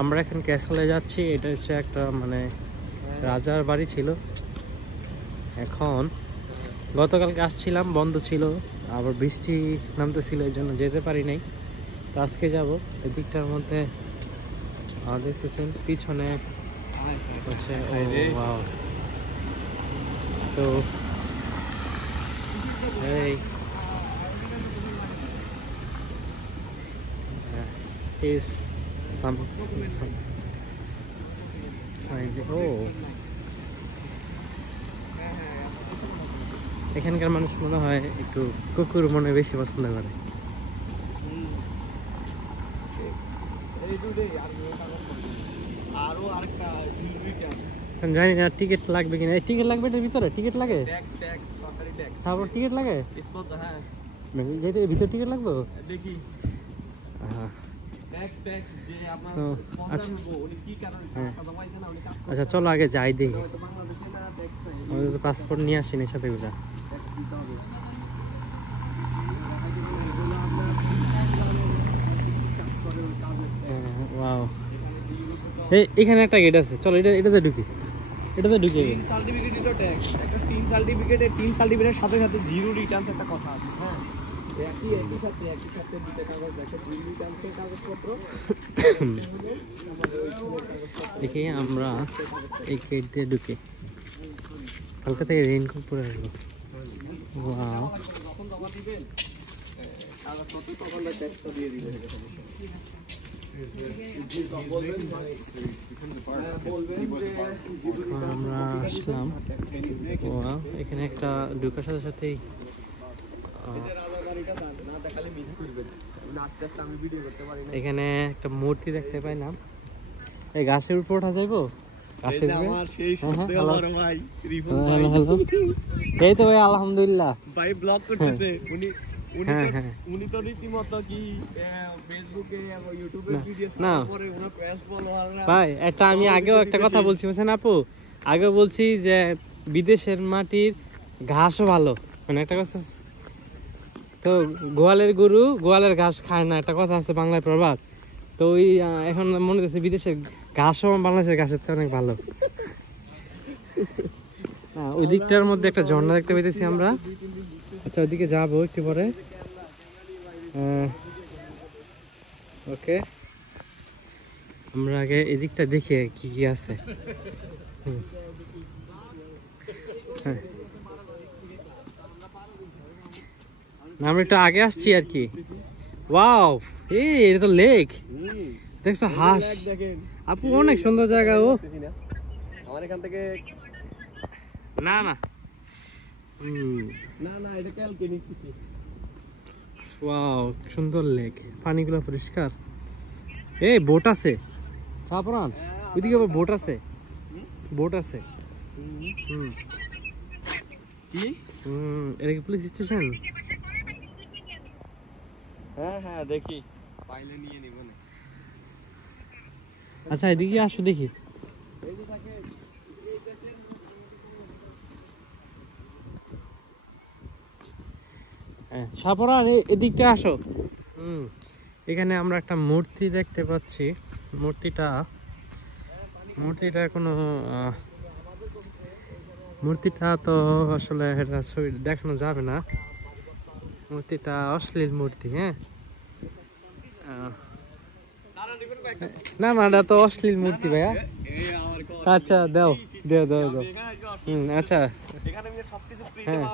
আমরা এখন ক্যাসেলে যাচ্ছি। এটা হচ্ছে একটা মানে রাজার বাড়ি ছিল। এখন গতকালকে আসছিলাম, বন্ধ ছিল, আবার বৃষ্টি নামতেছিল, এই জন্য যেতে পারি নাই। তো আজকে যাব। এদিকটার মধ্যে দেখতেছেন পিছনে হচ্ছে ওয়াও। তো এই is some এখানকার মানুষ মনে হয় একটু কুকুর মনে বেশি পছন্দ করে। জানি না টিকিট লাগবে কিনা। টিকিট লাগবে এটার ভিতরে? টিকিট লাগে? তারপর টিকিট লাগে ভিতরে টিকিট লাগবে? দেখি। আচ্ছা চলো আগে যাই দেখি। আমাদের তো পাসপোর্ট নিয়ে আসিনি সাথে করে। এখানে একটা গেট আছে, চলো এটাতে ঢুকি। এটাতে ঢুকি। 3 সার্টিফিকেটের সাথে সাথে জিরো রিটার্নস একটা কথা আছে। হ্যাঁ, একই সাথে দুটো কাগজ দেখো, জিরো রিটার্নসের কাগজপত্র। দেখি আমরা এই গেট দিয়ে ঢুকি। কালকে থেকে রেইনকোট পরে আসবো। ওয়াও, কাগজপত্র তখন ট্যাক্স দিয়ে দিবে। আমরা আসলাম। এখানে একটা ঢুকার সাথে সাথেই এখানে একটা মূর্তি দেখতে পাইলাম। এই গাছের উপর ওঠা যাইবো? এই তো ভাই, আলহামদুলিল্লাহ ভাই ব্লগ করতেছে উনি। উনি তো রীতিমতো কি ফেসবুকে এবং ইউটিউবে ভিডিও করে ওনা পেজ ফলোয়াররা। ভাই এটা আমি আগেও একটা কথা বলছি, বুঝছেন আপু? আগে বলছি যে বিদেশের মাটির ঘাসও ভালো, মানে একটা কথা। তো গোয়ালের গরু গোয়ালের ঘাস খায় না, একটা কথা আছে বাংলায় প্রবাদ। তো ওই এখন মনে হচ্ছে বিদেশের ঘাসও বাংলাদেশের ঘাসের থেকে অনেক ভালো। ওই দিকটার মধ্যে একটা ঝর্ণা দেখতে পাইতেছি আমরা। আচ্ছা ওইদিকে যাবো একটু পরে। ওকে, আমরা আগে এদিকটা দেখি কি কি আছে। আমরা একটু আগে আসছি আর কি। ওয়াও, এটা তো লেক, দেখছো? হাঁস। আপু অনেক সুন্দর জায়গা। ও আমার এখান থেকে না না না না, এটা ক্যালকেনিক সিটি। ওয়াও, সুন্দর লেক, পানিগুলো পরিষ্কার। এই বোট আছে তারপরান, ওইদিকে বোট আছে, বোট আছে। কি এটা কি পুলিশ স্টেশন? হ্যাঁ হ্যাঁ, দেখি পাইলে নিয়ে নিব না। আচ্ছা এদিকে আসো দেখি। সাপরান এদিকটা আসো। এখানে আমরা একটা মূর্তি দেখতে পাচ্ছি। মূর্তিটা কোনো মূর্তিটা তো আসলে এটা ছবি দেখানো যাবে না। মূর্তিটা অশ্লীল মূর্তি। হ্যাঁ, না না, এটা তো অশ্লীল মূর্তি ভাইয়া। আচ্ছা দাও দাও দাও দাও। আচ্ছা, হ্যাঁ